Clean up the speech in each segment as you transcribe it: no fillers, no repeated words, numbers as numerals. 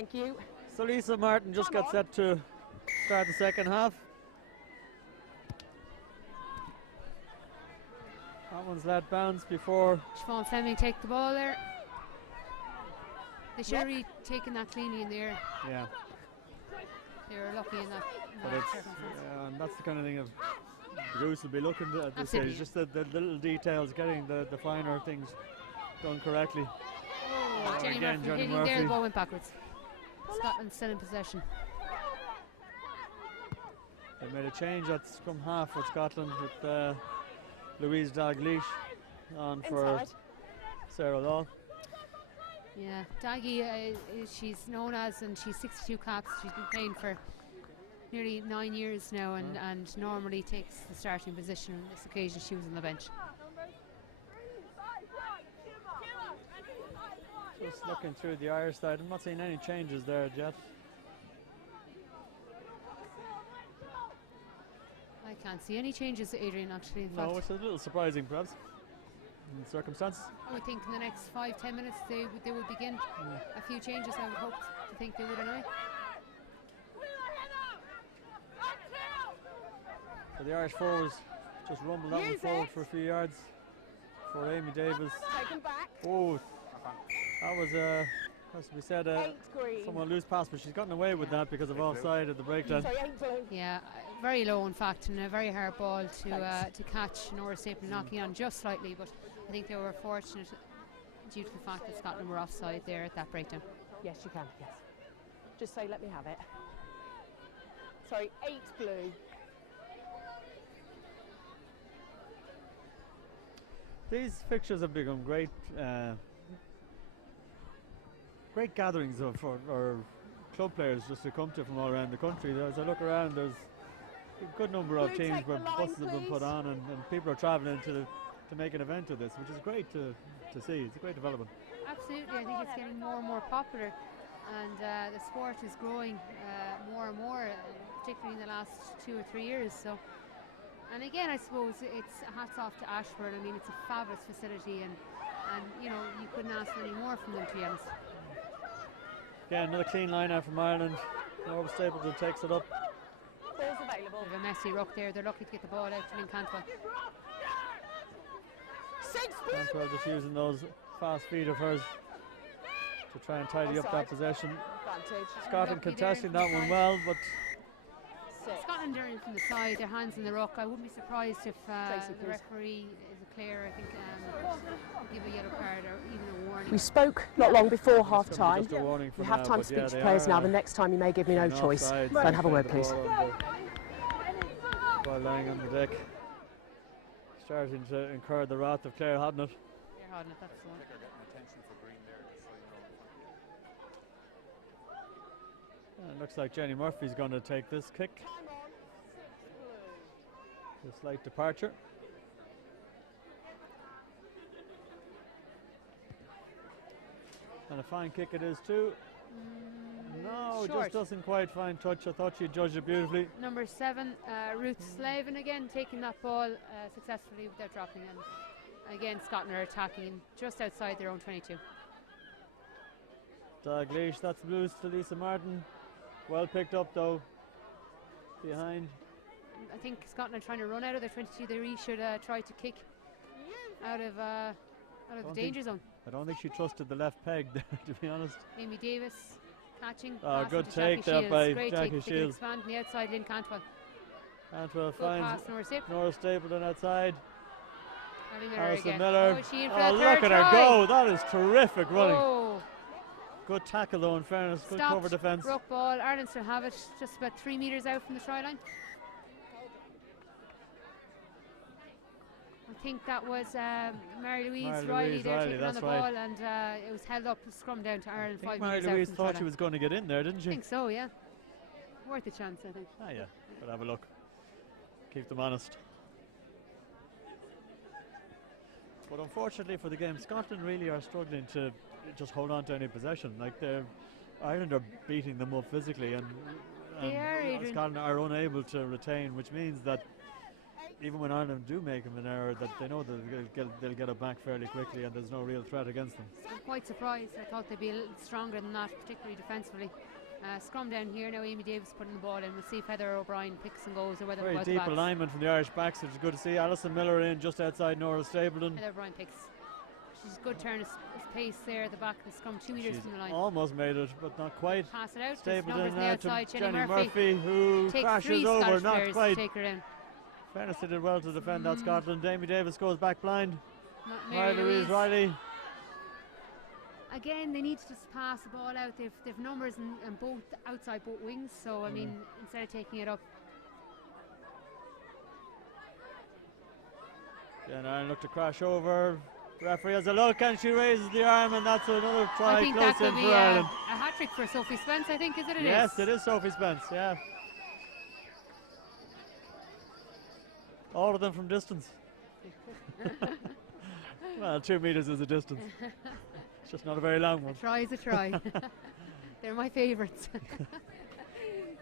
Thank you. So Lisa Martin just got set to start the second half. That one's let bounce before. Siobhan Fleming take the ball there. They should have really taken that cleanly in there. Yeah. They were lucky in that. And that's the kind of thing of Bruce will be looking at this stage. Just the little details, getting the finer things done correctly. Jenny Murphy hitting there, the ball went backwards. Scotland still in possession. They made a change at scrum half with Scotland with Louise Dalglish on for Sarah Law. Yeah, Daggy, she's known as, and she's 62 caps. She's been playing for nearly 9 years now, and normally takes the starting position. On this occasion, she was on the bench. Just looking through the Irish side, I'm not seeing any changes there yet. I can't see any changes, Adrian, actually. In No, fact. it's a little surprising, perhaps, in the circumstances. I would think in the next 5-10 minutes they would begin a few changes. I would hope to think they would anyway. So the Irish forwards just rumbled that one forward for a few yards for Amy Davis. Oh, that was as we said, somewhat loose pass, but she's gotten away with that because of offside at the breakdown. Yeah, very low in fact, and a very hard ball to catch. Nora Stapleton knocking on just slightly, but I think they were fortunate due to the fact that Scotland were offside there at that breakdown. Yes, you can, yes. Just say, let me have it. Sorry, 8 blue. These fixtures have become great great gatherings of for club players just to come to from all around the country. As I look around, there's a good number of teams where buses have been put on, and people are travelling to make an event of this, which is great to see. It's a great development. Absolutely, I think it's getting more and more popular, and the sport is growing more and more, particularly in the last 2 or 3 years. So, and again, I suppose it's hats off to Ashbourne. I mean, it's a fabulous facility, and you know, you couldn't ask for any more from them, to be honest. Again, another clean line out from Ireland. Nora Stapleton takes it up. Ball's available. Bit of a messy ruck there. They're lucky to get the ball out to Lynn Cantwell. Cantwell just using those fast feet of hers to try and tidy up that possession. Scotland contesting that one well, but Scotland are in from the side, their hands in the ruck. I wouldn't be surprised if the referee is a clear, I think, give a yellow card or even a warning. We spoke not long before half time. You have time to speak to players now. The next time you may give me no choice. Go and have a word, please. Ball lying on the deck, starting to incur the wrath of Claire Hodnett. Claire Hodnett, that's the one. It looks like Jenny Murphy's going to take this kick. A slight departure. And a fine kick it is too. No, short. Just doesn't quite find touch. I thought she judged it beautifully. Number 7, Ruth Slavin again taking that ball successfully without dropping. And again, Scotland are attacking just outside their own 22. Dalglish, that's loose to Lisa Martin. Well picked up though, behind. I think Scotland are trying to run out of their 22. They really should try to kick out of the danger zone. I don't think she trusted the left peg there, to be honest. Amy Davis catching. Good take there by Jackie Shields. Expand the outside, Lynn Cantwell. Cantwell finds Nora Stapleton outside. Harrison Miller. Look at her go. That is terrific running. Oh. Good tackle though, in fairness. Good cover defence. Ruck ball. Ireland still have it just about 3 metres out from the try line. I think that was Mary-Louise Riley there taking on the ball, and it was held up, scrum down to Ireland 5 metres out. Mary-Louise thought she was going to get in there, didn't she? I think so, yeah. Worth a chance, I think. Ah, yeah. But have a look. Keep them honest. But unfortunately for the game, Scotland really are struggling to just hold on to any possession. Like Ireland are beating them up physically, and Scotland are unable to retain, which means that even when Ireland do make an error, that they know that they'll get it back fairly quickly, and there's no real threat against them. I'm quite surprised. I thought they'd be a little stronger than that, particularly defensively. Scrum down here now. Amy Davis putting the ball in. We'll see if Heather O'Brien picks and goes or whether very it deep alignment from the Irish backs, which is good to see. Alison Miller in just outside Nora Stapleton. Heather O'Brien picks. She's good turn of pace there at the back of the scrum, 2 metres from the line. Almost made it, but not quite. Pass it out. Stapleton the outside. to Jenny Murphy, who crashes over, not quite. Take her in. Fairness, they did well to defend that Scotland. Amy Davis goes back blind. Mary Louise Riley. Again, they need to just pass the ball out. They've numbers and both outside both wings. So I mean, instead of taking it up. Then Ireland look to crash over. Referee has a look and she raises the arm, and that's another try. I think close that could in be for Ireland. A hat trick for Sophie Spence. I think, is it? Yes, it is Sophie Spence. Yeah. All of them from distance. Well, 2 meters is a distance. It's just not a very long one. A try is a try. They're my favourites.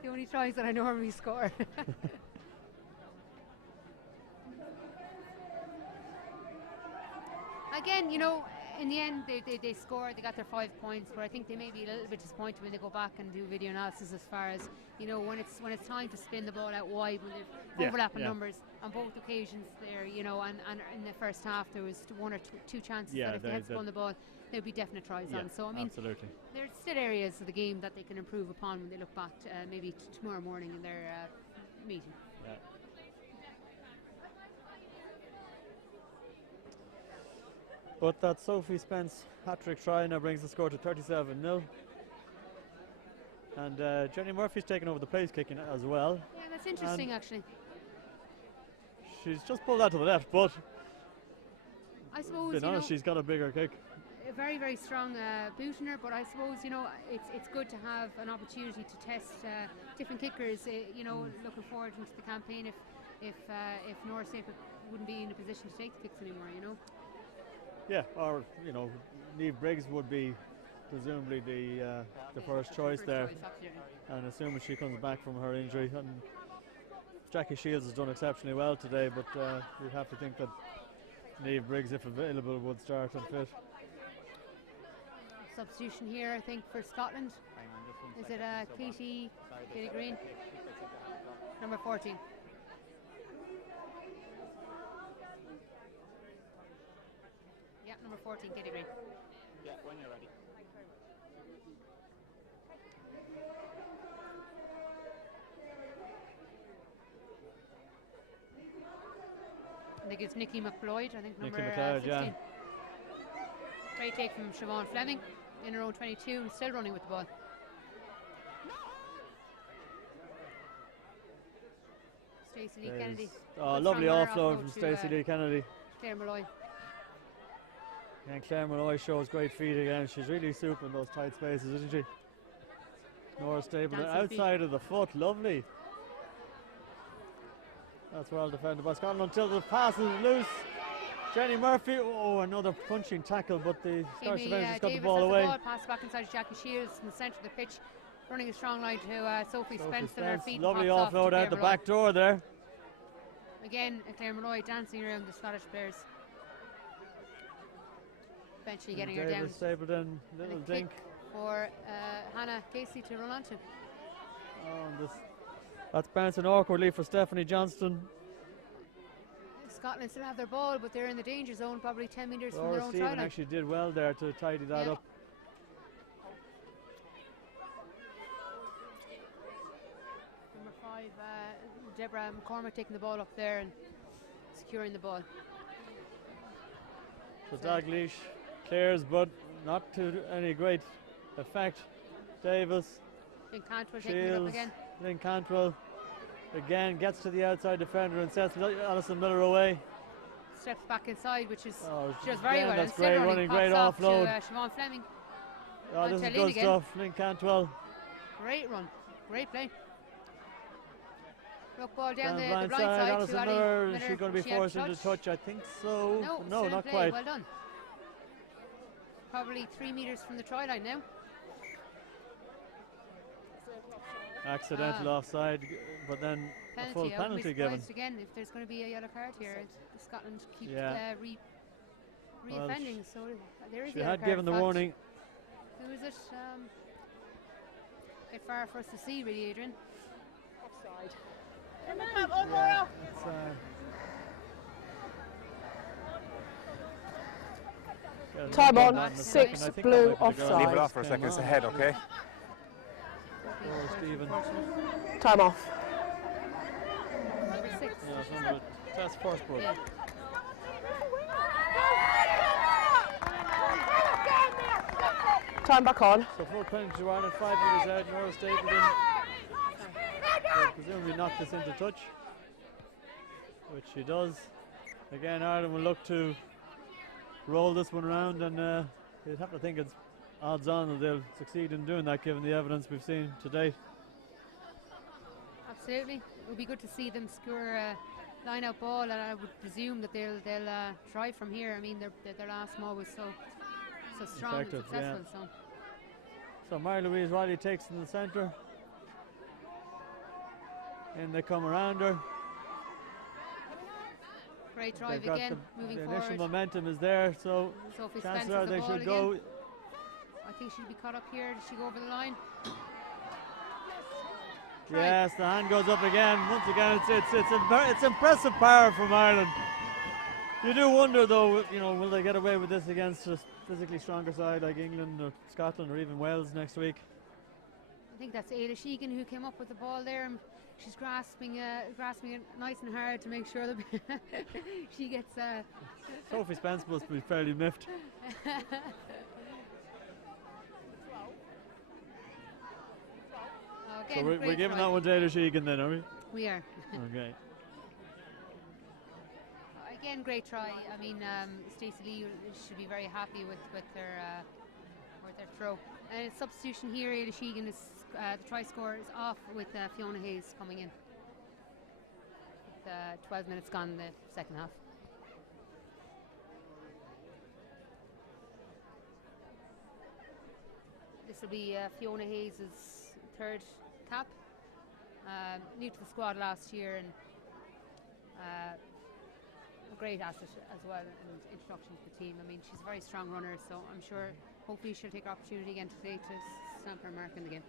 The only tries that I normally score. Again, you know, in the end, they scored, they got their 5 points, but I think they may be a little bit disappointed when they go back and do video analysis as far as, you know, when it's time to spin the ball out wide, when they've overlapping numbers on both occasions there, you know, and in the first half there was 1 or 2 chances that if they had spun the ball, there'd be definite tries on. So, I mean, absolutely. There's still areas of the game that they can improve upon when they look back maybe tomorrow morning in their meeting. Yeah. But that Sophie Spence hat-trick try now brings the score to 37-0. And Jenny Murphy's taken over the place kicking as well. Yeah, that's interesting actually. She's just pulled that to the left, but I suppose, being honest, she's got a bigger kick. A very, very strong boot in her, but I suppose, you know, it's good to have an opportunity to test different kickers, you know, looking forward into the campaign if Nora Stapleton wouldn't be in a position to take the kicks anymore, you know. Yeah, or, you know, Niamh Briggs would be presumably the first choice there. And assuming she comes back from her injury. And Jackie Shields has done exceptionally well today, but you'd have to think that Niamh Briggs, if available, would start and fit. Substitution here, I think, for Scotland. Is it Katie Green? Number 14. Yeah, number 14, Katie Green. Yeah, when you're ready. I think it's Nikki McLeod, I think, number 16. Yeah. Great take from Siobhan Fleming in her own 22 and still running with the ball. Stacy Lee Kennedy. Oh, lovely offload from Stacy Lee Kennedy. Claire Malloy. And Claire Malloy shows great feet again. She's really super in those tight spaces, isn't she? Nora Stapleton outside of the foot, lovely. That's well defended by Scotland until the pass is loose. Jenny Murphy, oh, another punching tackle, but the Scottish defenders just got the ball away. Pass back inside to Jackie Shields in the centre of the pitch, running a strong line to Sophie Spence on her feet. Lovely offload out the back door there. Again, Claire Malloy dancing around the Scottish players. Eventually getting her down. Stapleton, little dink for Hannah Casey to run onto. Oh, that's bouncing awkwardly for Stephanie Johnston. Scotland still have their ball, but they're in the danger zone, probably 10 metres from their own try line. Actually did well there to tidy that up. Number 5, Deborah McCormick taking the ball up there and securing the ball. So Dalglish clears, but not to any great effect. Davis. Lynn Cantwell taking it up again. Lynn Cantwell again gets to the outside defender and sets Alison Miller away. Steps back inside, which is just very well. That's great running, great offload. Siobhan Fleming. Oh, this is good stuff. Lynn Cantwell. Great run, great play. Look, ball down the blind side Alison to Miller. Miller. Is she going to be forced into touch? I think so. No, not quite. Well done. Probably 3 metres from the try line now. Accidental offside, but then penalty. full I wouldn't be penalty given. surprised again if there's going to be a yellow card here. Scotland keep re-offending, so there is a She yellow had card. given the in fact. warning. Who is it? A bit far for us to see, really, Adrian. Offside. Yeah, it's, Time on, in a 6 second. I think blue that might be the goal. offside. Leave it off for a second, it's ahead, okay? Oh, Stephen. Time off. Number 6. Yeah, it's number, that's Forsborough. Yeah. Time back on. So full penalty to Ireland, 5 metres out, Nora Stapleton. So presumably knock this into touch, which she does. Again, Ireland will look to roll this one around, and you'd have to think it's odds on that they'll succeed in doing that given the evidence we've seen to date. Absolutely. It would be good to see them score a line-out ball, and I would presume that they'll try from here. I mean, their last maul was so strong and Effective, successful. So Mary-Louise Riley takes in the centre. And they come around her. Great drive They've got again, moving the forward. initial momentum is there, so Sophie chances Spence are has the they ball should again. go. I think she'll be caught up here. Does she go over the line? Try. Yes, the hand goes up again. Once again, it's impressive power from Ireland. You do wonder, though, you know, will they get away with this against a physically stronger side like England or Scotland or even Wales next week? I think that's Ada Sheegan who came up with the ball there, and she's grasping it nice and hard to make sure that she gets. Sophie Spence must be fairly miffed. So we're giving that one to Ada Sheegan then, are we? We are. Okay. Again, great try. I mean, Stacy Lee should be very happy with their throw. And it's substitution here. Ada Sheegan is the try scorer is off with Fiona Hayes coming in. With 12 minutes gone in the second half. This will be Fiona Hayes' third cap. New to the squad last year, and a great asset as well and introduction to the team. I mean, she's a very strong runner, so I'm sure hopefully she'll take her opportunity again today to stamp her mark in the game.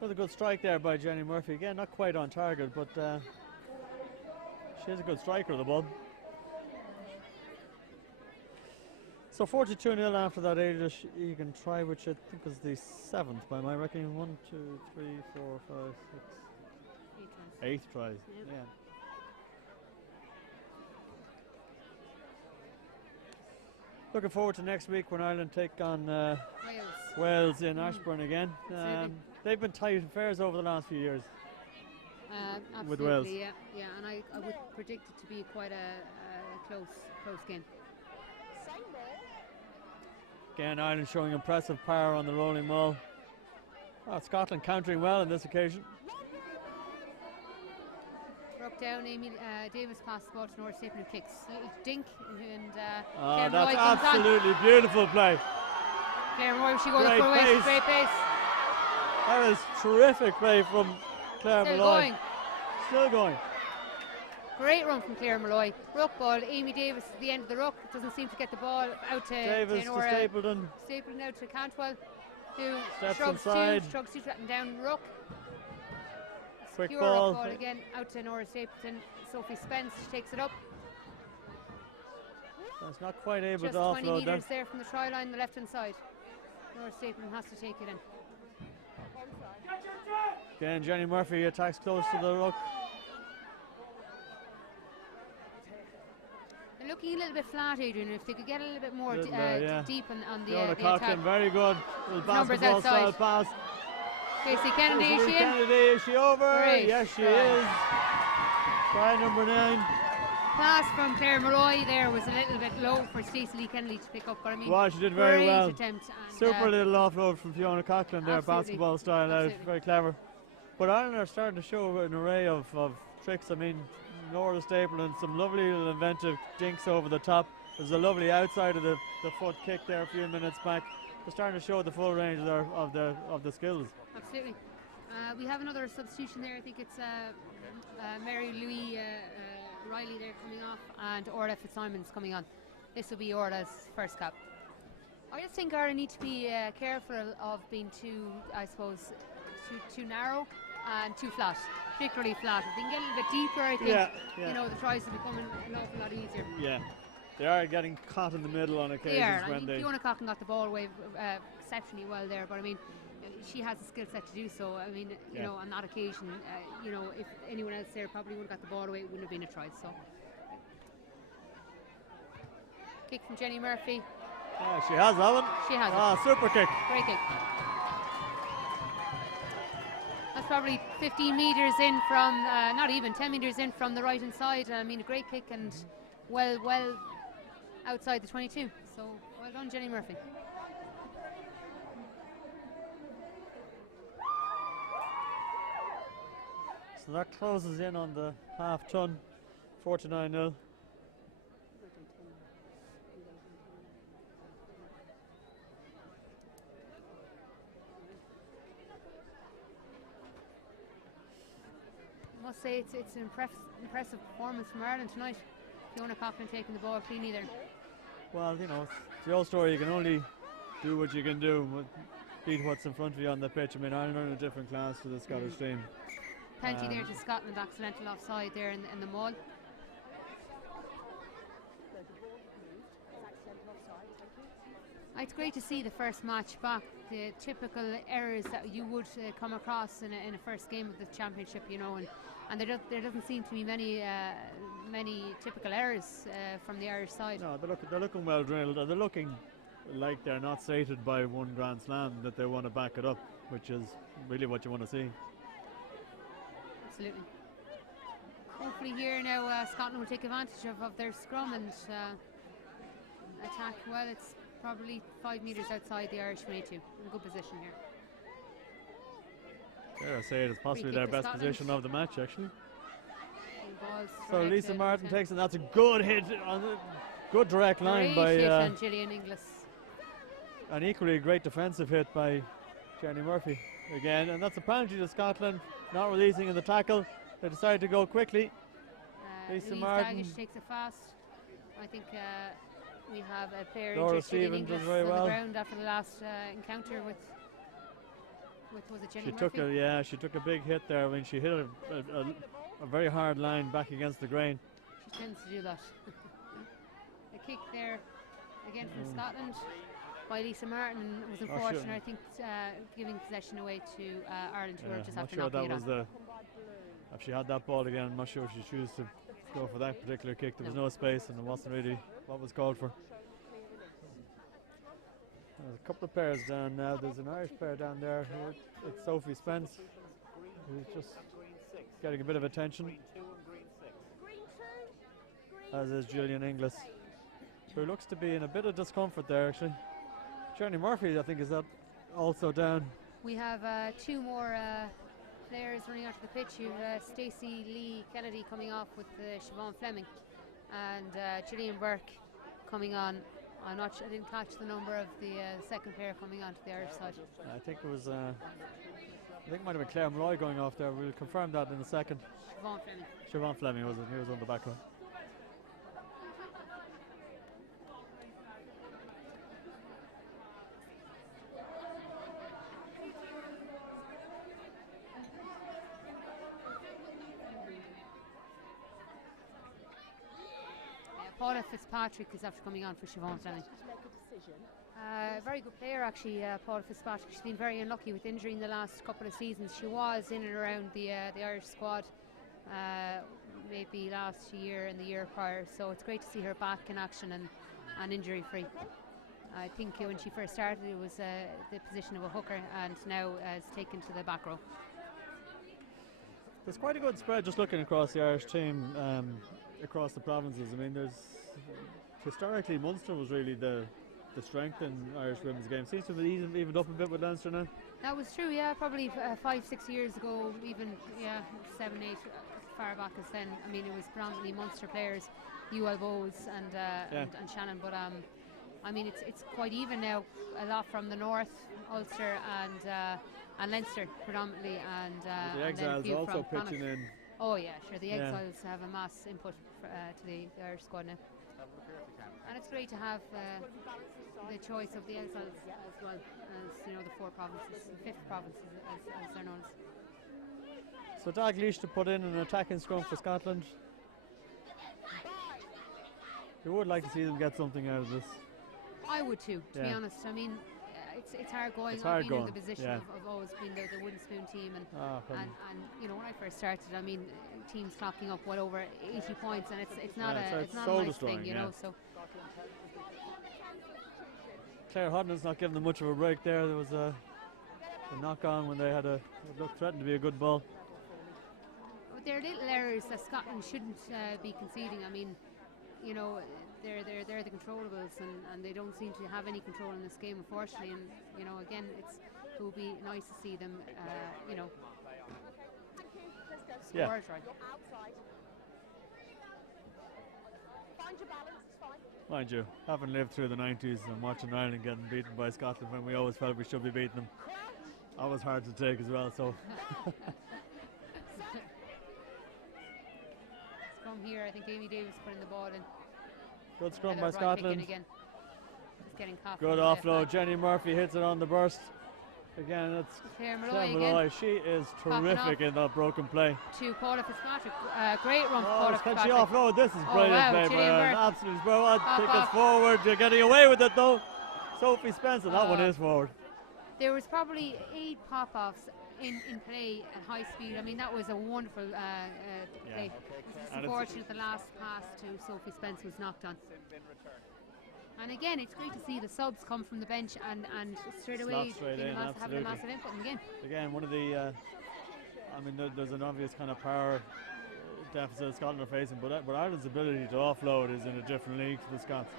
Another good strike there by Jenny Murphy. Again, not quite on target, but she is a good striker of the ball. So 42-0 after that. Ada you can try, which I think is the 7th by my reckoning. 1, 2, 3, 4, 5, 6, 8 tries. Yep. Yeah. Looking forward to next week when Ireland take on Wales in Ashbourne again. They've been tight affairs over the last few years. With Wales. Yeah, and I would predict it to be quite a close game. Again, Ireland showing impressive power on the rolling maul. Oh, Scotland countering well on this occasion. Broke down, Amy Davis passed the ball to Nora Stapleton, kicks. Little dink, and Oh, Claire that's Roy comes on. absolutely beautiful play. Claire Roy, she goes Great up for a pace. great pace. That is terrific play from Claire Still Malloy. going. Still going. Great run from Claire Malloy. Ruck ball, Amy Davis at the end of the ruck. Doesn't seem to get the ball out to Davis to Nora. Stapleton. Stapleton out to Cantwell, who Steps shrugs inside. two and down ruck. Quick Secure ball. ruck ball again out to Nora Stapleton. Sophie Spence takes it up. That's not quite able Just to 20 offload metres that. there from the try line, the left hand side. Nora Stapleton has to take it in. Again, Jenny Murphy attacks close to the ruck. They're looking a little bit flat, Adrian. If they could get a little bit more yeah. deep on the Fiona attack. Coughlin, very good. Little Numbers basketball style outside. pass. Stacey Kennedy, is Stacey she in? Kennedy, is she over? Great Yes, she try. is. Try number 9. Pass from Claire Malloy there was a little bit low for Stacy Lee Kennedy to pick up, but I mean, Well, she did very great well. attempt. And, Super little offload from Fiona Coughlin there, absolutely. basketball style out, Absolutely. very clever. But Ireland are starting to show an array of tricks. I mean, Nora Stapleton, some lovely little inventive dinks over the top. There's a lovely outside of the foot kick there a few minutes back. They're starting to show the full range of the skills. Absolutely. We have another substitution there. I think it's Mary Louis Riley there coming off, and Orla Fitzsimon's coming on. This will be Orla's first cap. I just think Ireland need to be careful of being too, I suppose, too narrow and too flat, particularly flat. If they can get a little bit deeper, I think you know, the tries are becoming an awful lot easier. Yeah, they are getting caught in the middle on occasions. I think Fiona Coughlin got the ball away exceptionally well there, but I mean, she has the skill set to do so. I mean, you know, on that occasion, you know, if anyone else there probably would have got the ball away, it wouldn't have been a try. So, kick from Jenny Murphy. She has that one. She has it. Super kick. Great kick. That's probably 15 metres in from, not even 10 metres in from the right hand side. I mean, a great kick and well outside the 22. So well done, Jenny Murphy. So that closes in on the half ton, 49-0. I must say it's an impressive performance from Ireland tonight. Fiona Coughlin taking the ball cleanly there. Well, you know, it's the old story. You can only do what you can do, beat what's in front of you on the pitch. I mean, Ireland are in a different class to the Scottish team. Penalty there to Scotland, accidental offside there in the maul. It's great to see the first match back, the typical errors that you would come across in a first game of the championship, you know, and there doesn't seem to be many typical errors from the Irish side. No, they're looking well drilled. They're looking like they're not sated by one Grand Slam, that they want to back it up, which is really what you want to see. Absolutely. Hopefully here now Scotland will take advantage of their scrum and attack. Well, it's probably 5 metres outside the Irish 22. In good position here. Dare I say it is possibly their best position of the match, actually. So right Lisa Martin takes it. That's a good hit on the good direct line by Gillian Inglis. An equally great defensive hit by Jenny Murphy again, and that's a penalty to Scotland, not releasing in the tackle. They decided to go quickly. Lisa Martin takes it fast. I think we have a player Laura injured, Gillian Stevens does Inglis, very on well the ground after the last encounter with was it Jenny Murphy? She took a big hit there when she hit a very hard line back against the grain. She tends to do that. A kick there again from Scotland by Lisa Martin was unfortunate. I think giving possession away to Ireland, who were just after knocking it off. If she had that ball again, I'm not sure if she chose to go for that particular kick. There was no space, and it wasn't really what was called for. There's a couple of players down now. There's an Irish player down there. It's Sophie Spence, who's just getting a bit of attention, as is Gillian Inglis, who looks to be in a bit of discomfort there, actually. Jenny Murphy, I think, is also down. We have 2 more players running onto the pitch. You have Stacy Lee Kennedy coming off with Siobhan Fleming, and Gillian Burke coming on. I didn't catch the number of the second player coming onto the Irish side. I think it was, I think it might have been Claire Malloy going off there. We'll confirm that in a second. Siobhan Fleming. Siobhan Fleming was it? He was on the back row. Paula Fitzpatrick is after coming on for Siobhan Fleming. Very good player, actually, Paula Fitzpatrick. She's been very unlucky with injury in the last couple of seasons. She was in and around the Irish squad maybe last year and the year prior, so it's great to see her back in action and injury free. I think when she first started it was the position of a hooker, and now is taken to the back row. There's quite a good spread just looking across the Irish team, across the provinces. I mean, historically Munster was really the strength in Irish women's game. Seems to have evened up a bit with Leinster now. That was true, yeah, probably 5-6 years ago, even 7, 8, far back as then. I mean, it was predominantly Munster players, UL Bowes and Shannon, but I mean, it's quite even now. A lot from the north, Ulster and Leinster predominantly, and the and then a Exiles few also from pitching Connacht. in. Oh yeah, sure. The Yeah. Exiles have a mass input to the Irish squad now, and it's great to have the choice of the Exiles as well as, you know, the 4 provinces, the 5th province as they're known as. So Dalglish to put in an attacking scrum for Scotland. You would like to see them get something out of this. I would too, to be honest. I mean, it's hard going. I've been in the position of always being the wooden spoon team, and you know, when I first started, I mean, teams clocking up well over 80 points, and it's not a nice thing, you know. So Claire Hodnan's not giving them much of a break there. There was a knock on when they had it threatened to be a good ball. But there are little errors that Scotland shouldn't be conceding. I mean, you know, they're the controllables, and they don't seem to have any control in this game, unfortunately. And, you know, again, it would be nice to see them, you know, score a try. Mind you, having lived through the 90s and watching Ireland getting beaten by Scotland when we always felt we should be beating them, that was hard to take as well. So Scrum here, I think Amy Davis putting the ball in. Good scrum by Scotland. Again. Just getting caught. Good offload. Jenny Murphy hits it on the burst. Again, it's Claire Malloy. She is terrific in that broken play. To Paula Fitzpatrick. Great run for Paula Fitzpatrick. Can she offload? This is brilliant play by her. Absolutely brilliant. Take us forward. You're getting away with it though. Sophie Spencer, that one is forward. There was probably 8 pop-offs in play at high speed. I mean, that was a wonderful play. It's unfortunate the last pass to Sophie Spencer was knocked on. And again, it's great to see the subs come from the bench and straight away having a massive input in the game. Again, one of the, I mean, there's an obvious kind of power deficit Scotland are facing, but Ireland's ability to offload is in a different league to the Scots.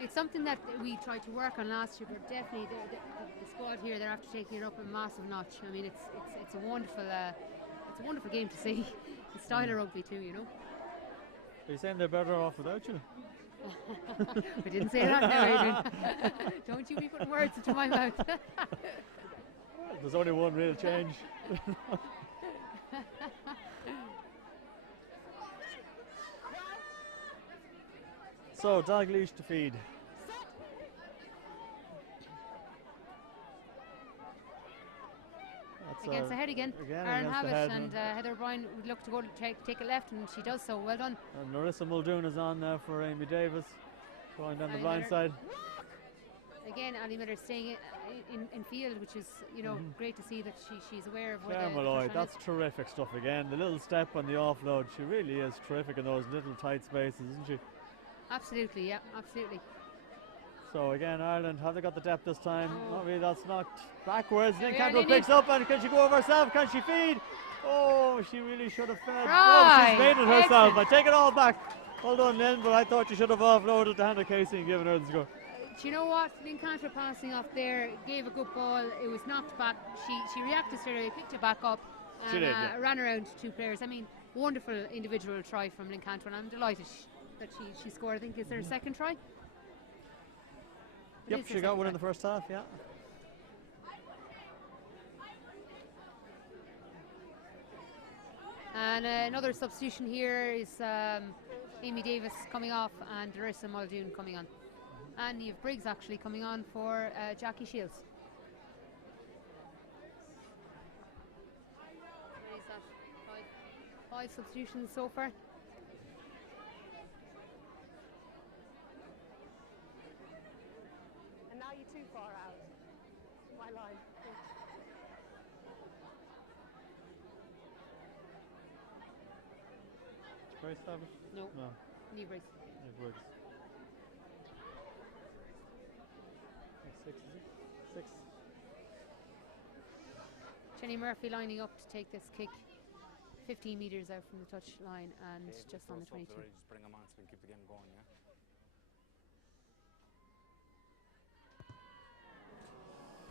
It's something that we tried to work on last year, but definitely the squad here, they're after taking it up a massive notch. I mean, it's a wonderful game to see. The style of rugby too, you know. Are you saying they're better off without you? I didn't say that now, Adrian. Don't you be putting words into my mouth. There's only one real change. So, Dalglish to feed. Against the head again. Aaron Habit and Heather O'Brien would look to go to take it left, and she does so. Well done. And Larissa Muldoon is on now for Amy Davis, going down the blind side. Again, Ali Miller staying in field, which is, you know, great to see that she's aware of where Claire Malloy, that's terrific stuff again. The little step on the offload, she really is terrific in those little tight spaces, isn't she? Absolutely, yeah, absolutely. So again, Ireland, have they got the depth this time? Oh, maybe that's knocked backwards. Lynn Cantwell picks up, and can she go over herself? Can she feed? Oh, she really should have fed. Oh, she's made it herself. I take it all back. Well done, Lynn, but I thought you should have offloaded to Hannah Casey and given her the score. Do you know what? Lynn Cantwell passing off there, gave a good ball. It was knocked back. She reacted straight away, picked it back up, and ran around 2 players. I mean, wonderful individual try from Lynn Cantwell. I'm delighted that she scored. I think is her second try. Yep, she got one in the first half, yeah. And another substitution here is Amy Davis coming off and Larissa Muldoon coming on. And Niamh Briggs actually coming on for Jackie Shields. What is that? 5 substitutions so far. Too far out. My line. Grace Savage? No. Niamh Briggs. Niamh Briggs. 6, is it? 6. Jenny Murphy lining up to take this kick 15 metres out from the touch line and just on the 22. Just bring them on so we can keep the game going, yeah?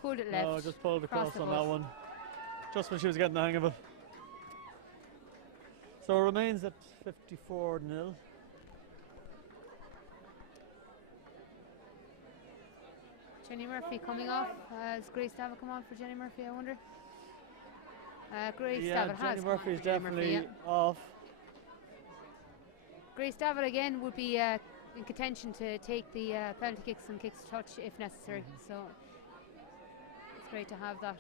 Pulled it left. No, just pulled across on that one. Just when she was getting the hang of it. So it remains at 54-0. Jenny Murphy coming off. Has Grace Davitt come on for Jenny Murphy, I wonder? Grace Davitt has Jenny come on Murphy's for Jenny definitely Murphy, off. Grace Davitt again would be in contention to take the penalty kicks and kicks to touch if necessary. So it's great to have that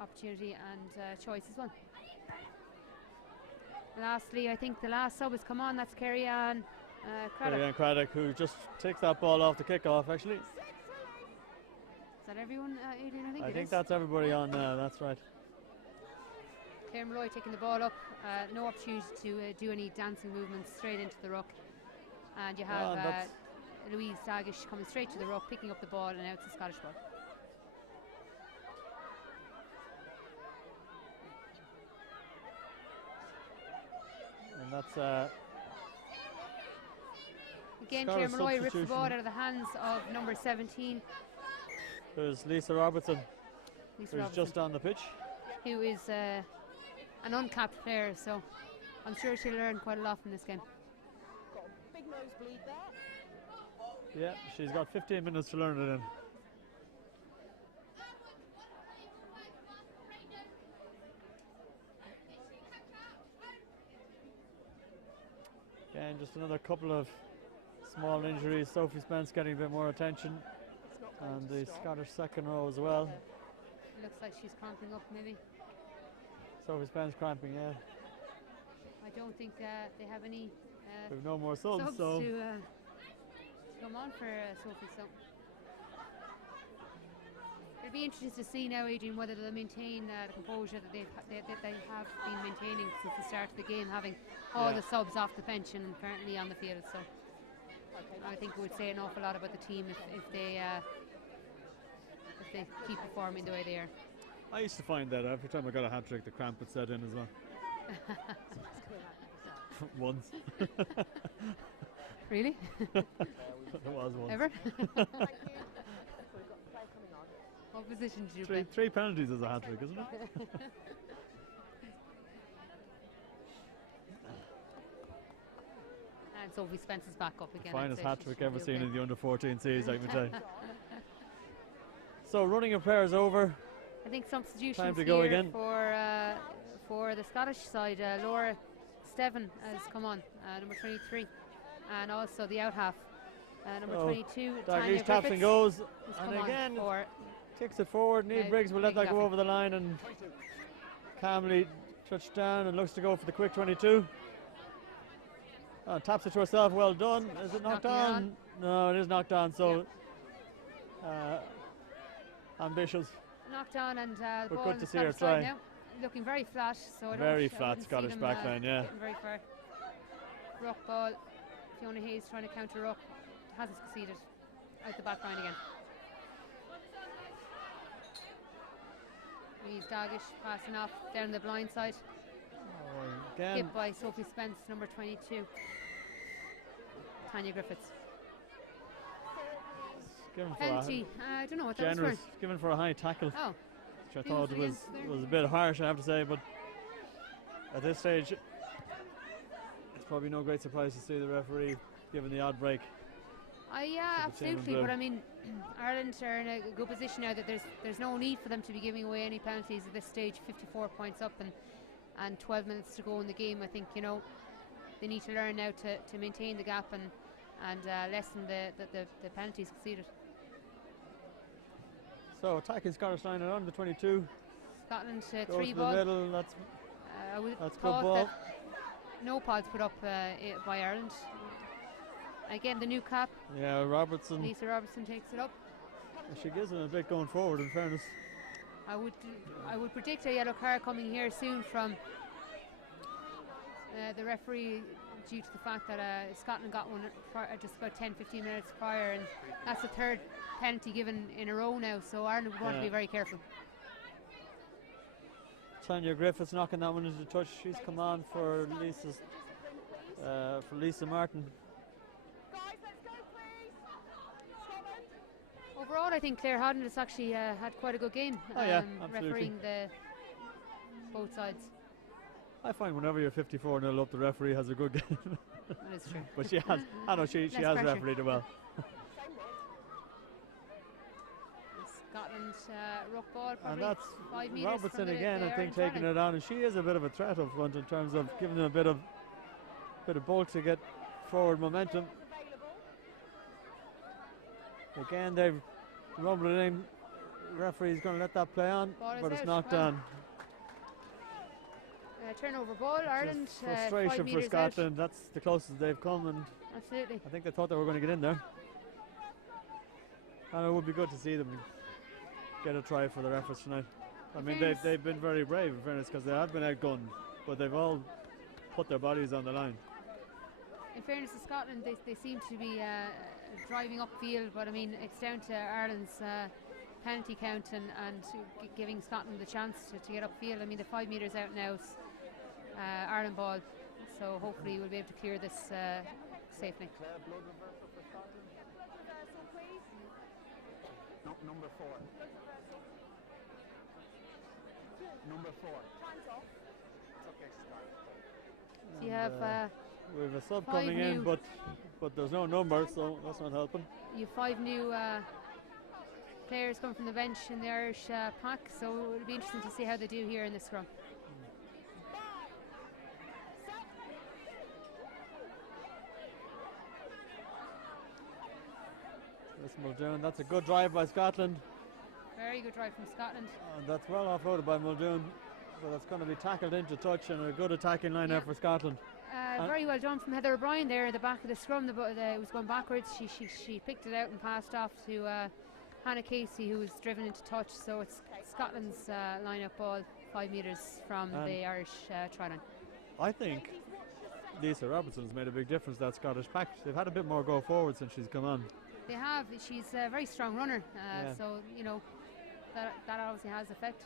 opportunity and choice as well. Lastly, I think the last sub has come on. That's Kerry-Ann Craddock. Kerry-Ann Craddock, who just takes that ball off the kickoff, actually. Is that everyone, Adrian? I think I think that's everybody on now, that's right. Claire Malloy taking the ball up. No opportunity to do any dancing movements, straight into the ruck. And you have Louise Dagish coming straight to the ruck, picking up the ball, and now it's the Scottish ball. And that's again, Scottish Claire Malloy rips the ball substitution. out of the hands of number 17. There's Lisa Robertson, who's just on the pitch. Who is an uncapped player, so I'm sure she'll learn quite a lot from this game. Got a big nosebleed there. Yeah, she's got 15 minutes to learn it in. Again, just another couple of small injuries. Sophie Spence getting a bit more attention, and the Scottish second row as well. Looks like she's cramping up, maybe. Sophie Spence cramping, yeah. I don't think they have any We've no more subs, subs so to come on for Sophie. So it'll be interesting to see now, Adrian, whether they'll maintain the composure that they have been maintaining since the start of the game, having all the subs off the bench and currently on the field. So I think it would say an awful lot about the team if they keep performing the way they are. I used to find that every time I got a hat trick, the cramp would set in as well. Once. Really? There was one. Ever? What position did you play? Three penalties as a hat trick, isn't it? And Sophie Spence is back up again. Finest I'd say hat she trick should ever be seen okay. in the under-14 series, I can tell you. So running of players over. I think substitutions Time to go here again. for the Scottish side. Laura Steven has come on, number 23, and also the out half, number 22. Tanya Dalglish taps and Griffiths goes, has and come on again for kicks it forward. Niamh Now Briggs will let that Megan go Duffy. over the line and calmly touched down and looks to go for the quick 22. Taps it to herself, well done. Is it knocked Knocking it on? No, it is knocked on, so ambitious. knocked on, and the But ball good on to the see her Scottish side try. now, looking very flat. So I Very don't, I flat wouldn't see Scottish them, backline, yeah. getting very far. Ruck ball. Fiona Hayes trying to counter ruck, hasn't succeeded. Out the back line again. Louise Dagish passing off down the blind side. Again, Hit by Sophie Spence, number 22. Tanya Griffiths. given for Penalty. I don't know what that was generous, for. given for a high tackle, Oh, which I thought beautifully was in there. a bit harsh, I have to say, but at this stage, it's probably no great surprise to see the referee given the odd break. Yeah, For the team in absolutely. blue. But I mean, Ireland are in a good position now that there's no need for them to be giving away any penalties at this stage. 54 points up and 12 minutes to go in the game. I think they need to learn now to maintain the gap and lessen the penalties conceded. So attacking Scottish line around the 22. Scotland Goes 3 to the ball. middle. That's I would good thought ball. that no pods put up by Ireland. Again, the new cap. Yeah, Robertson. Lisa Robertson takes it up. She gives him a bit going forward, in fairness. I would predict a yellow card coming here soon from the referee, due to the fact that Scotland got one just about 10-15 minutes prior, and that's the third penalty given in a row now, so Ireland would want to be very careful. Tanya Griffiths knocking that one into touch. She's come on for Lisa Martin. Overall, I think Claire Hodden has actually had quite a good game, Oh yeah, absolutely. refereeing both sides. I find whenever you're 54-0 up, the referee has a good game. That is true. But she has, I know she Less has pressure. refereed it well. ruck ball, And probably that's 5 metres Robertson from the, again, the I think, Ireland taking it on, and she is a bit of a threat up front in terms of giving them a bit of bulk to get forward momentum. Again, they've rumbled it in. Referee's going to let that play on, but it's knocked on. Turnover ball, Ireland. Frustration for Scotland. That's the closest they've come, and absolutely. I think they thought they were going to get in there. And it would be good to see them get a try for their efforts tonight. I mean, they've been very brave, in fairness, because they have been outgunned, but they've all put their bodies on the line. In fairness to Scotland, they seem to be driving upfield, but I mean, it's down to Ireland's penalty count and giving Scotland the chance to get upfield. I mean, the 5 metres out now is Ireland ball, so hopefully we'll be able to clear this safely. Number 4. Number 4. So you have we have a sub coming in, but there's no number, so that's not helping. You have 5 new players coming from the bench in the Irish pack, so it'll be interesting to see how they do here in the scrum. Muldoon, that's a good drive by Scotland. Very good drive from Scotland. And that's well offloaded by Muldoon, but that's going to be tackled into touch, and a good attacking line there for Scotland. Very well done from Heather O'Brien there at the back of the scrum. It was going backwards. She picked it out and passed off to Hannah Casey, who was driven into touch. So it's Scotland's line-up ball, 5 metres from the Irish try line. I think Lisa Robertson's made a big difference, that Scottish pack. They've had a bit more go forward since she's come on. They have. She's a very strong runner, so you know that obviously has effect.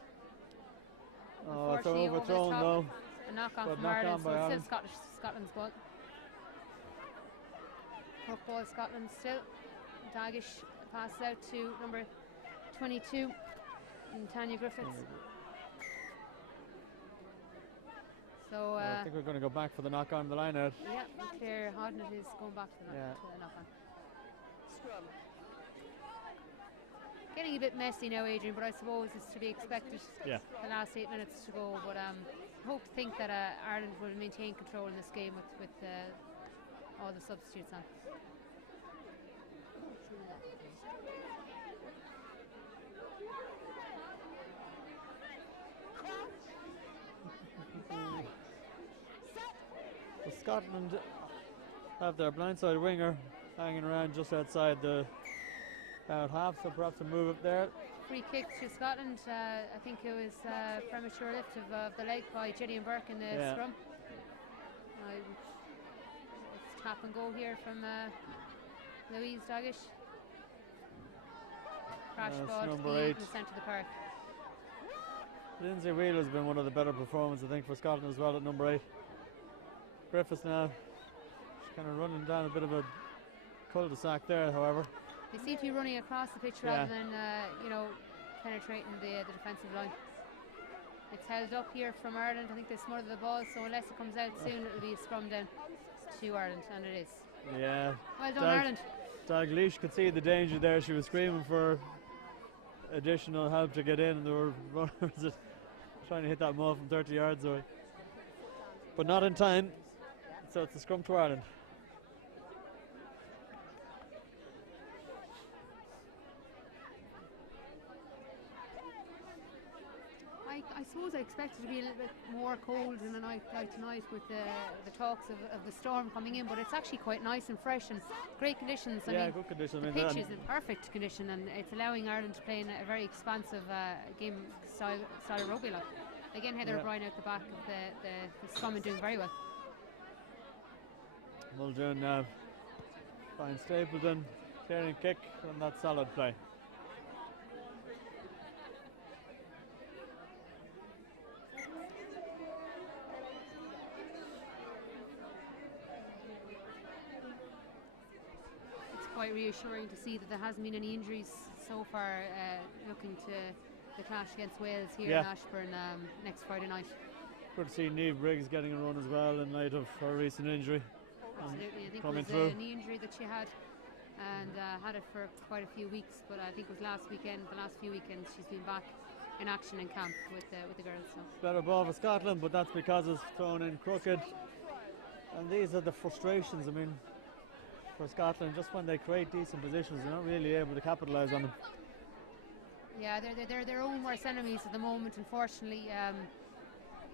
Oh, it's overthrown though. A knock on from Ireland, so it's still Scotland's ball. Hook ball, Scotland still. Dagish passes out to number 22, Tanya Griffiths. So I think we're going to go back for the knock on the line out. Yeah, Claire Hodnett is going back to the knock on. Getting a bit messy now, Adrian, but I suppose it's to be expected. Yeah. The last 8 minutes to go, but I hope to think that Ireland will maintain control in this game with all the substitutes on. So Scotland have their blindside winger hanging around just outside the out half, so perhaps a move up there. Free kick to Scotland. I think it was premature lift of the leg by Gillian Burke in the scrum. It's tap and go here from Louise Dagish. Crash ball to number the 8. centre of the park. Lindsay Wheeler has been one of the better performances, I think, for Scotland as well at number 8. Griffiths now, she's kind of running down a bit of a cul-de-sac there, however. They seem to be running across the pitch rather than, penetrating the defensive line. It's held up here from Ireland. I think they smothered the ball, so unless it comes out soon, it'll be a scrum down to Ireland, and it is. Yeah. Well done, Ireland. Dalglish could see the danger there. She was screaming for additional help to get in, and there were runners trying to hit that maul from 30 yards away. But not in time, so it's a scrum to Ireland. I suppose I expected to be a little bit more cold in the night tonight with the talks of the storm coming in, but it's actually quite nice and fresh and great conditions. I mean, good condition. The pitch is in perfect condition, and it's allowing Ireland to play in a very expansive game style of rugby. Again, Heather O'Brien out the back of the scrum and doing very well. Muldoon now finds Stapleton, clearing kick, and that's solid play. Quite reassuring to see that there hasn't been any injuries so far, looking to the clash against Wales here in Ashbourne next Friday night. Good to see Niamh Briggs getting a run as well in light of her recent injury. Absolutely, I think it was a knee injury that she had and had it for quite a few weeks, but I think it was the last few weekends she's been back in action in camp with the girls. So. Better ball for Scotland, but that's because it's thrown in crooked. And these are the frustrations, I mean, for Scotland. Just when they create decent positions, they're not really able to capitalise on them. Yeah, they're their own worst enemies at the moment, unfortunately.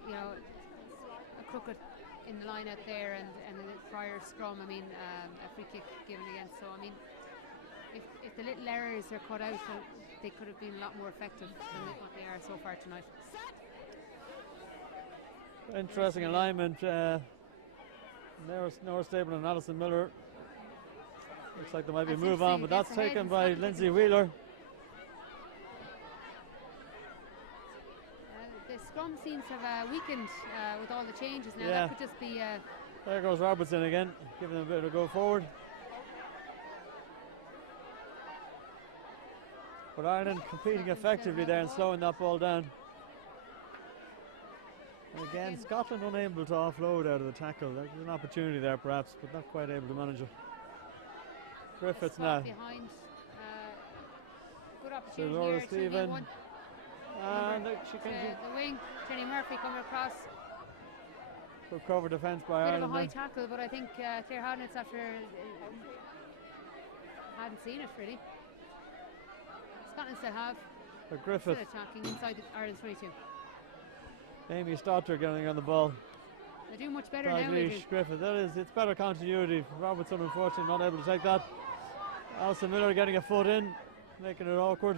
You know, a crooked in the line out there, and a prior scrum, I mean, a free kick given against. So, I mean, if the little errors are cut out, they could have been a lot more effective than what they are so far tonight. Interesting alignment. Nora Stable and Alison Miller. Looks like there might be a move on, but that's taken by Lindsay Wheeler. The scrum seems to have weakened with all the changes now. Yeah. That could just be. There goes Robertson again, giving them a bit of a go forward. But Ireland competing effectively there and slowing that ball down. And again, Scotland unable to offload out of the tackle. There's an opportunity there perhaps, but not quite able to manage it. Griffiths now. Behind. Good So opportunity Laura here. Stephen. And she can the wing. Jenny Murphy coming across. Good cover defence by Bit Ireland. of a high tackle, but I think Claire Hodnitz after hadn't seen it really. Scotland still have. But Griffith. Still attacking inside the Ireland's 22. Amy Stotter getting on the ball. They do much better now. Griffith, it's better continuity. Robertson unfortunately not able to take that. Alison Miller getting a foot in, making it awkward.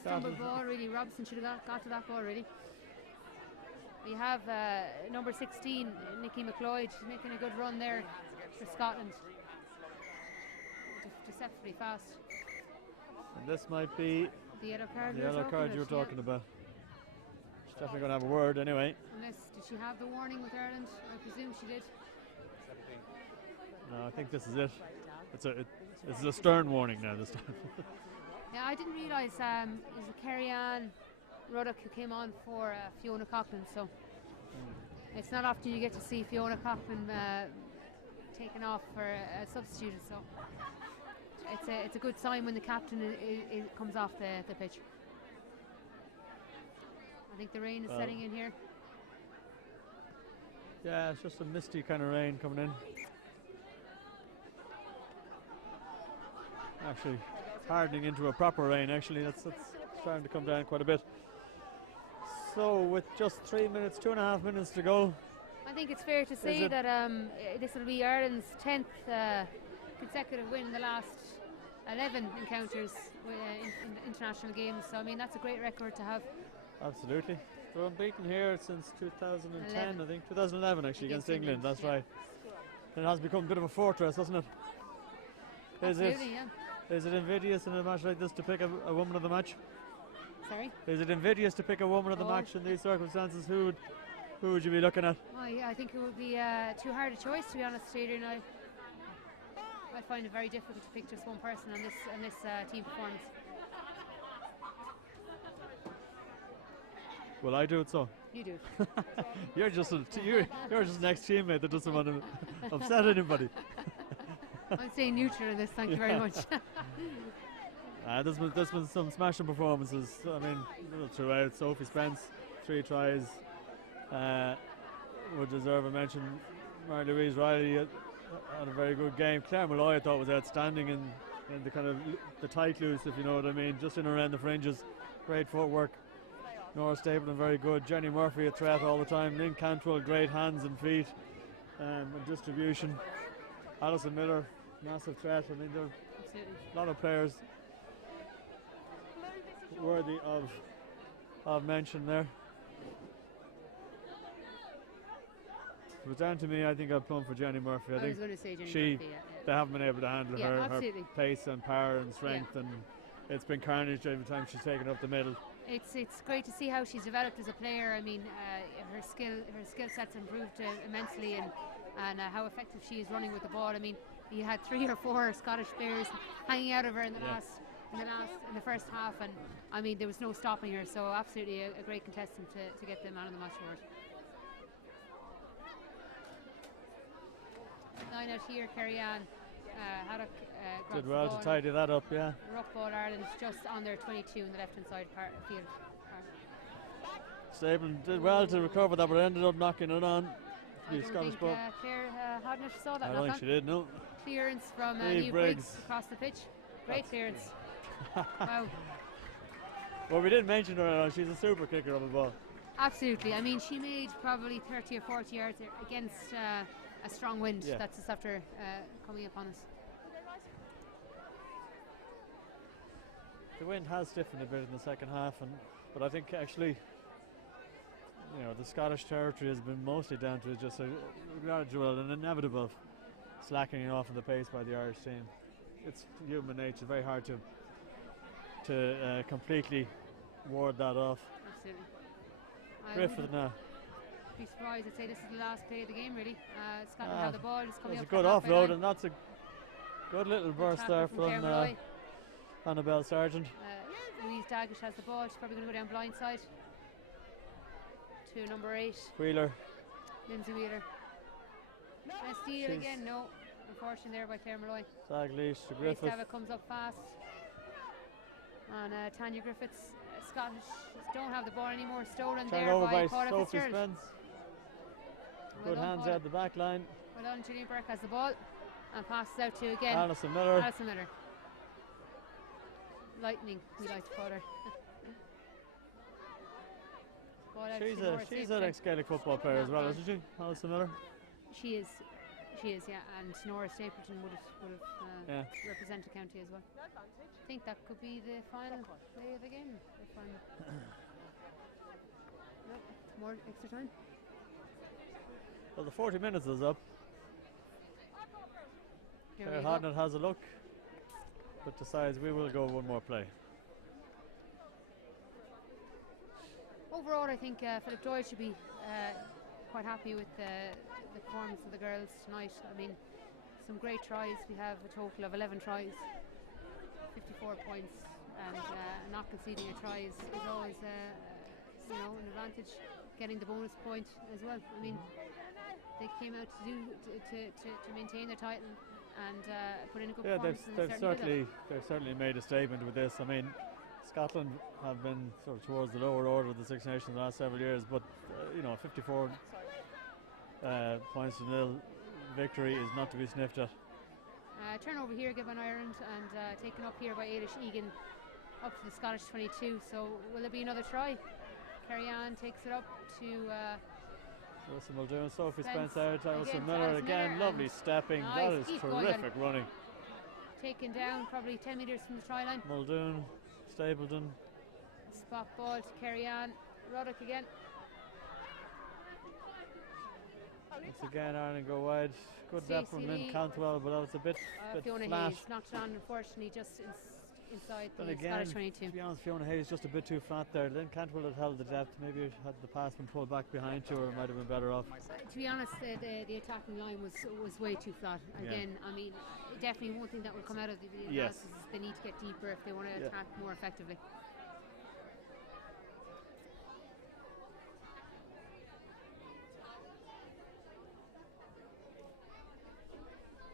Stumbled ball really. Robson should have got to that ball really. We have number 16, Nikki McLeod. She's making a good run there for Scotland. Deceptively fast. And this might be the yellow card. The yellow card you were talking about. She's definitely going to have a word anyway. Unless, did she have the warning with Ireland? I presume she did. No, I think this is it. It's a stern warning now this time. Yeah, I didn't realise it was Kerry-Ann Ruddock who came on for Fiona Coughlin, so it's not often you get to see Fiona Coughlin taken off for a substitute, so it's a good sign when the captain comes off the pitch. I think the rain is setting in here. Yeah, it's just a misty kind of rain coming in. Actually, hardening into a proper rain. Actually, that's starting to come down quite a bit. So, with just 3 minutes, 2.5 minutes to go, I think it's fair to say that this will be Ireland's 10th consecutive win in the last 11 encounters in international games. So, I mean, that's a great record to have. Absolutely. They're unbeaten here since 2010, I think. 2011, actually, against England. That's right. And it has become a bit of a fortress, hasn't it? Absolutely, yeah. Is it invidious in a match like this to pick a woman of the match? Sorry? Is it invidious to pick a woman of the match in these circumstances? Who would you be looking at? I think it would be too hard a choice, to be honest, Adrian. I find it very difficult to pick just one person on this team performance. Well, I do it so. You do. You're just next teammate that doesn't want to upset anybody. I'm staying neutral in this, thank you very much. There's been some smashing performances. I mean, throughout. Sophie Spence, 3 tries, would deserve a mention. Mary-Louise Riley had a very good game. Claire Malloy I thought was outstanding in the kind of the tight loose, if you know what I mean, just in and around the fringes. Great footwork. Nora Stapleton very good. Jenny Murphy a threat all the time. Lynn Cantwell great hands and feet and distribution. Alison Miller massive threat. I mean, there are a lot of players worthy of mention there. If it was down to me, I think I'd plumb for Jenny Murphy. I think was going to say Jenny Murphy, they haven't been able to handle her pace and power and strength, and it's been carnage every time she's taken up the middle. It's great to see how she's developed as a player. I mean, her skill set's improved immensely, and how effective she is running with the ball. I mean, you had 3 or 4 Scottish players hanging out of her in the first half, and I mean there was no stopping her. So absolutely a great contestant to get them out of the match award. line out here. Kerry-Ann Haddock did well to tidy that up, yeah. Rough ball Ireland just on their 22 in the left hand side field. Stapleton did well to recover that, but ended up knocking it on. I don't think Claire Hodnish saw that. I don't think she did, no. Clearance from Lee Briggs across the pitch. Great clearance. Wow. Well, we didn't mention her, she's a super kicker of the ball. Absolutely. I mean, she made probably 30 or 40 yards against a strong wind. Yeah. That's just after coming upon us. The wind has stiffened a bit in the second half, but I think actually, you know, the Scottish territory has been mostly down to just a gradual and inevitable slackening off of the pace by the Irish team. It's human nature, very hard to completely ward that off. Absolutely. Griffith now. Be surprised. I'd say this is the last play of the game, really. Scotland have the ball. It's coming that's up a good offload, and that's a good little burst there from Annabelle Sargent. Louise Dagish has the ball. She's probably going to go down blind side to number 8. Wheeler. Lindsay Wheeler. A steal again. No. Unfortunately there by Claire Malloy. Dalglish to Griffith. Comes up fast. And Tanya Griffiths. Scottish don't have the ball anymore. Stolen Turned there over by Paula Sophie Fitzgerald. Spence. Good hands Paula. out the back line. Well done. Julian Burke has the ball and passes out to again Alison Miller. Alison Miller. Lightning, we like to call her. She's an ex-Gaelic football player as well, isn't she, Alison Miller? She is, yeah. And Nora Stapleton would have represented county as well. I think that could be the final play of the game. Nope, more extra time. Well, the 40 minutes is up. Claire Hodnett has a look, but decides we will go one more play. Overall, I think Philip Doyle should be quite happy with the performance of the girls tonight. I mean, some great tries. We have a total of 11 tries, 54 points, and not conceding a try is always an advantage. Getting the bonus point as well. I mean, they came out to maintain their title and put in a good performance. They've certainly made a statement with this. I mean, Scotland have been sort of towards the lower order of the Six Nations the last several years, but 54 points to nil victory is not to be sniffed at. Turnover here given Ireland and taken up here by Ailish Egan up to the Scottish 22. So will there be another try? Kerry-Ann takes it up to Wilson Muldoon, Sophie Spence out, Alison Miller again, lovely stepping. Nice. That is terrific running. Taken down probably 10 metres from the try line. Muldoon, Stapleton. Spot ball to Kerry-Ann. Ruddock again. Once again, Ireland go wide. Good depth from Lynn Cantwell, but that was a bit Fiona flat. Hayes knocked it on, unfortunately, just inside the again, Scottish 22. To be honest, Fiona Hayes just a bit too flat there. Lynn Cantwell had held the depth. Maybe had the pass been pulled back behind to her, it might have been better off. To be honest, the attacking line was way too flat. Again, I mean, definitely one thing that will come out of the analysis is they need to get deeper if they want to attack more effectively.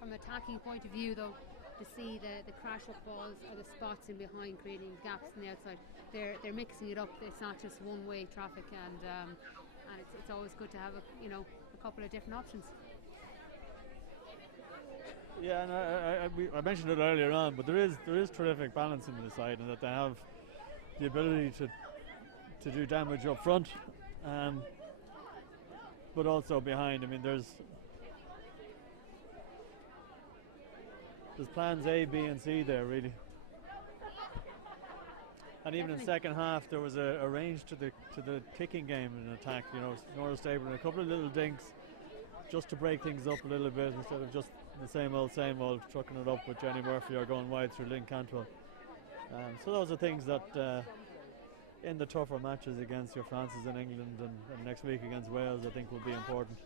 From an attacking point of view, though, to see the crash up balls or the spots in behind creating gaps on the outside, they're mixing it up. It's not just one-way traffic, and it's always good to have a couple of different options. Yeah, and I mentioned it earlier on, but there is terrific balance in the side, and that they have the ability to do damage up front, but also behind. I mean, there's plans A, B and C there really. And even in the second half there was a range to the kicking game in attack. Nora Stapleton, a couple of little dinks just to break things up a little bit instead of just the same old trucking it up with Jenny Murphy or going wide through Lynn Cantwell. So those are things that in the tougher matches against your Frances in England and next week against Wales, I think will be important.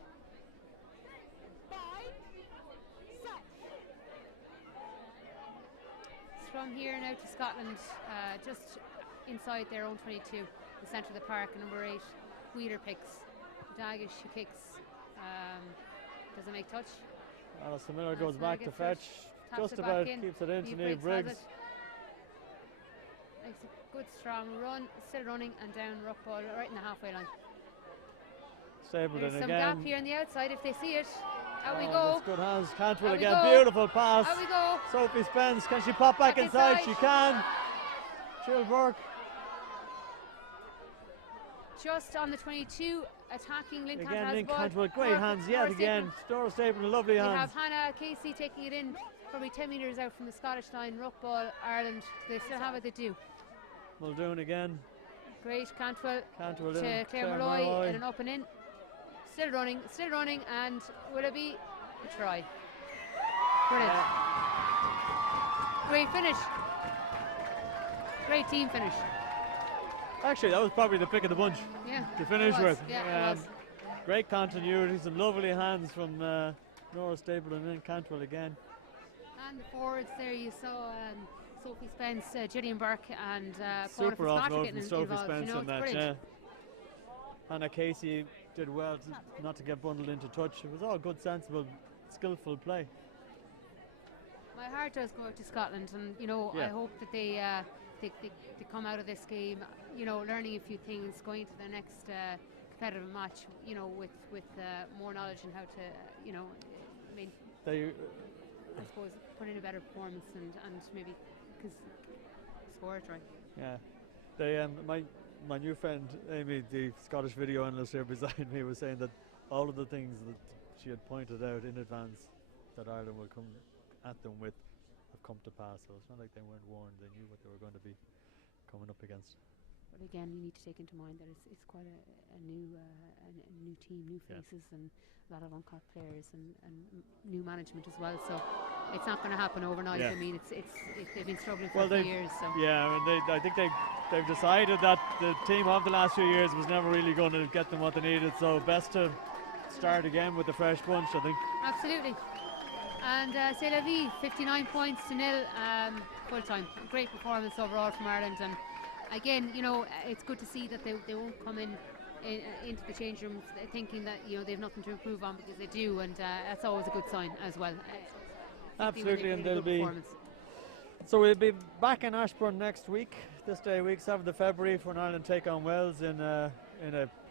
From here now to Scotland, just inside their own 22, the centre of the park, number 8, Wheeler picks. Dagish, she kicks, doesn't make touch. Alison Miller goes Miller back to gets fetch. it, taps Just it about back in. keeps it in to Niamh Niamh Briggs Briggs. has it. Makes a good strong run, still running and down ruck ball right in the halfway line. Stapleton There's some again. gap here on the outside if they see it. Out we Oh, go. that's good hands. Cantwell Out we again. go. Beautiful pass. Out we go. Sophie Spence. Can she pop back Back inside? inside. She can. Jill Burke. Just on the 22, attacking Lynn Again, Cantwell has Lynn the ball. Cantwell. Great hands yet Laura again. Dora Stapleton, lovely We hands. have Hannah Casey taking it in, probably 10 metres out from the Scottish line. Ruck ball, Ireland. They still have it, they do. Muldoon again. Great, Cantwell Cantwell to in. Claire Malloy and an up and in. Still running, and will it be a try? Brilliant. Great finish. Great team finish. Actually, that was probably the pick of the bunch Yeah. to finish it was. with. Yeah, it was. Great continuity, some lovely hands from Nora Stapleton and Cantwell again. And the forwards there, you saw Sophie Spence, Gillian Burke, and Paula Super Fitzpatrick offload getting from Sophie involved. Spence You know, on it's that. brilliant. Hannah Casey did well not to get bundled into touch. It was all good, sensible, skillful play. My heart does go out to Scotland, and you know, I hope that they come out of this game, you know, learning a few things, going to the next competitive match, you know, with more knowledge on how to, you know, I suppose put in a better performance and maybe score it right. Yeah, they my new friend Amy, the Scottish video analyst here beside me, was saying that all of the things that she had pointed out in advance that Ireland will come at them with have come to pass. So it's not like they weren't warned; they knew what they were going to be coming up against. But again, you need to take into mind that it's quite a new team, new faces, and a lot of uncapped players and new management as well. So it's not going to happen overnight. I mean, it's they've been struggling for a few years. So yeah, and I think they've decided that the team of the last few years was never really going to get them what they needed. So best to start again with a fresh bunch, I think. Absolutely. And c'est la vie, 59 points to nil, full time. Great performance overall from Ireland. And again, you know, it's good to see that they won't come into the change room thinking that, you know, they have nothing to improve on, because they do, and that's always a good sign as well. Absolutely, and they'll be. So we'll be back in Ashbourne next week, this day week 7th of February, for an Ireland take on Wales in a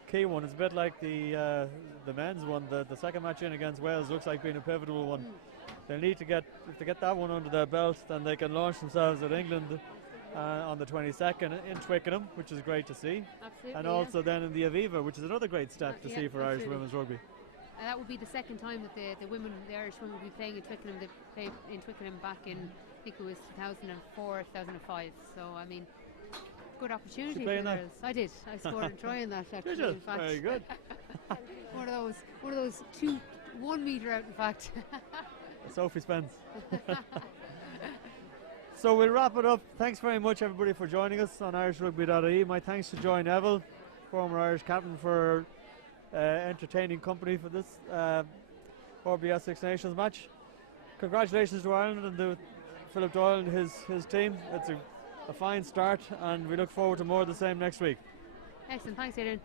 key one. It's a bit like the men's one. The second match in against Wales looks like being a pivotal one. They need to get, if they get that one under their belt, then they can launch themselves at England on the 22nd in Twickenham, which is great to see. Absolutely, and also then in the Aviva, which is another great step to see for Irish women's rugby. That would be the second time that the Irish women will be playing in Twickenham. They played in Twickenham back in, I think it was 2004, 2005. So I mean, good opportunity for the girls. I did. I scored a try in that. Actually, did you? In fact. Very good. one of those 1 metre out. In fact. Sophie Spence. So we'll wrap it up. Thanks very much, everybody, for joining us on IrishRugby.ie. My thanks to Joy Neville, former Irish captain, for entertaining company for this RBS Six Nations match. Congratulations to Ireland and to Philip Doyle and his team. It's a fine start, and we look forward to more of the same next week. Excellent. Thanks, Adrian.